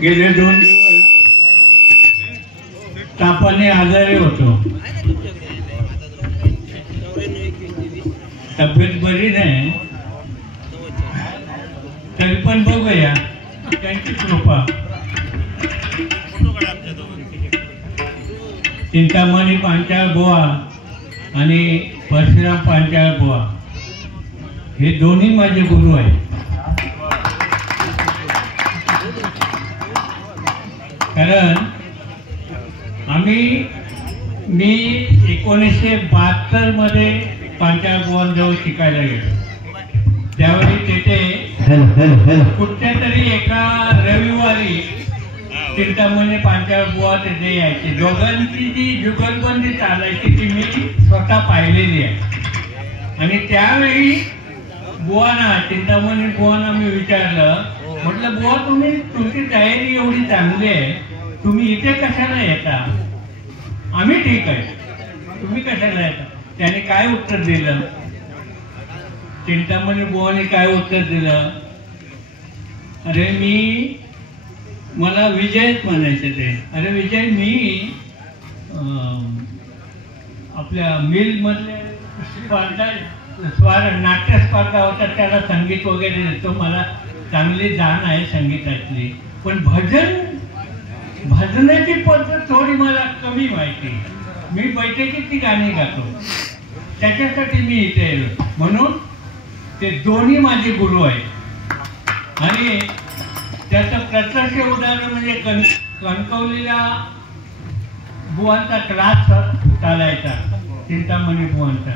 गेले 2 दिवस तापाने आजारी होतो, तब्येत बरी नाही, तरी पण बघूया त्यांची कृपा. चिंतामणी पांचाळ बुवा आणि परशुराम पांचाळ बुवा हे दोन्ही माझे गुरु आहेत. कारण मी 1972 मध्ये पांचाळ बुवांजवळ शिकायला गेलो. त्यावेळी तिथे कुठच्या तरी एका रविवारी चिंतामणी पांचाळ बुवा तिथे यायचे. दोघांची जी जुगलबंदी चालायची ती मी स्वतः पाहिलेली आहे. आणि त्यावेळी बुवांना, चिंतामणी बुवांना मी विचारलं, म्हटलं बुवा तुमची तयारी एवढी चांगली आहे, तुम्ही इथे कशाला येता? आम्ही ठीक आहे, तुम्ही कशाला येता? त्याने काय उत्तर दिलं? चिंतामणी बुवाने काय उत्तर दिलं? अरे मला विजयच म्हणायचे ते. अरे विजय, मी आपल्या मिल मधले नाट्य स्पर्धा होता, त्याला संगीत वगैरे देतो, मला चांगली जाण आहे संगीतातली, पण भजनाची पद्धत थोडी मला कमी माहिती. मी बैठकीत ती गाणी गातो, त्याच्यासाठी मी इथे येलो. म्हणून ते दोन्ही माझे गुरु आहेत. आणि त्याचं प्रत्यक्ष उदाहरण म्हणजे कणकवलीला बुवांचा क्लास चालायचा, चिंतामणी बुवांचा.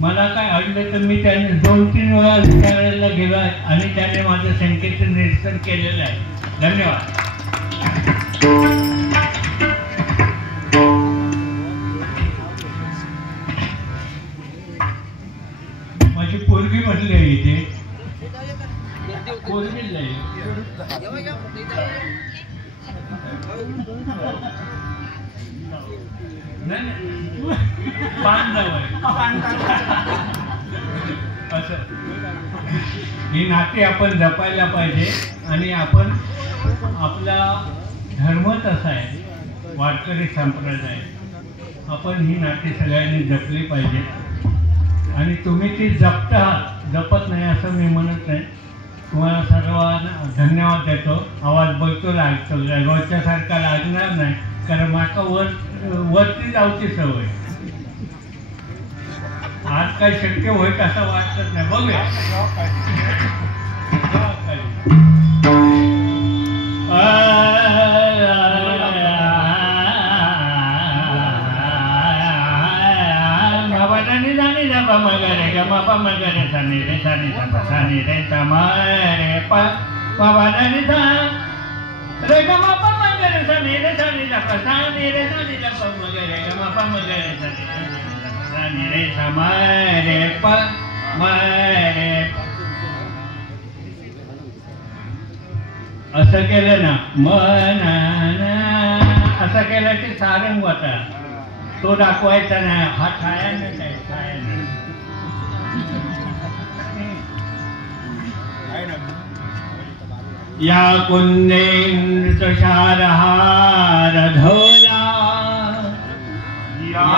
मला काय अडलं तर मी त्याने 2-3 वेळा विचारायला गेलो आणि त्याने माझं संकेतन निरसन केलेलं आहे. धन्यवाद. माझी पोरगी म्हटली आहे इथे, पोरगी नाही असं. ही नाती आपण जपायला पाहिजे. आणि आपण, आपला धर्मच असा आहे, वारकरी संप्रदाय, आपण ही नाती सगळ्यांनी जपली पाहिजे. आणि तुम्ही ती जपत नाही असं मी म्हणत नाही. तुम्हाला सर्वांना धन्यवाद देतो. आवाज बोलतो लागतो, रोजच्यासारखा लागणार नाही, कारण माका वरती जाऊची सवय. आज काही शक्य होईल असं वाटत नाही. बघूया. मगरे ग म प मगरे सनी रे सनी रे तम रे प नी धा रे ग म प मगरे सनी रे सनी रे प मगरे ग म प मगरे सनी रे तम रे प म रे. असं केलं ना असं केलं की सारंग होता, तो दाखवायचा नाही. हा छाया नाही, छाया नाही. या कुंदेन्दुशारहार धोला या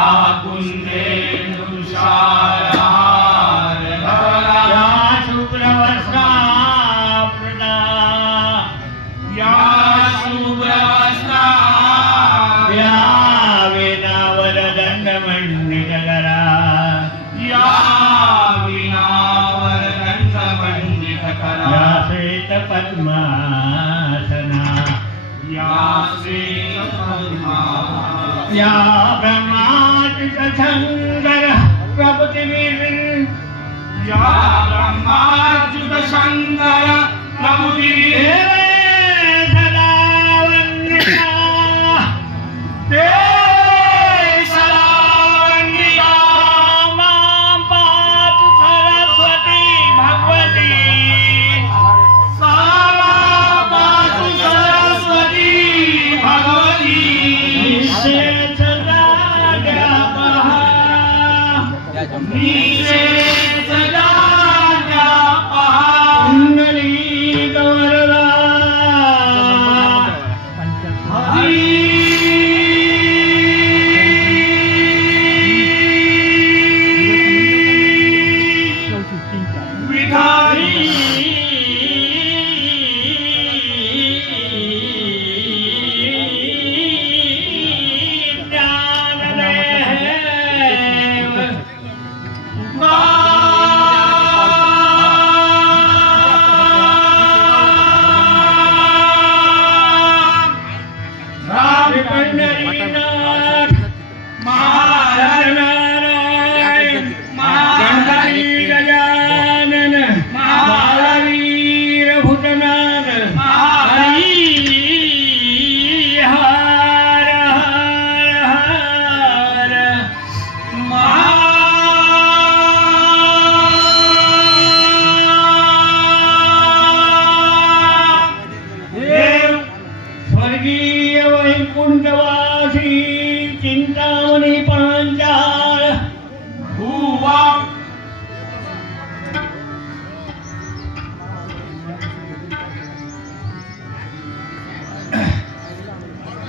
कुंदेन्दुशारहार धोला या शुभ्रवस्त्रावृता या शुभ्रवस्त्रा या वीणावर दंडमंडितकरा या वीणावर दंडमंडितकरा या श्वेत पद्मासना या श्वेत पद्मासना या ब्रह्माच्युत शंकर प्रभुतिवीर या ब्रह्माच्युत शंकर प्रभुतिवीर सदा वंदिता ते सदा वंदिता मां पातु सरस्वती भगवती सदा पातु सरस्वती भगवती निषेध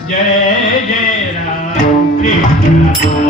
जय जय राम कृष्ण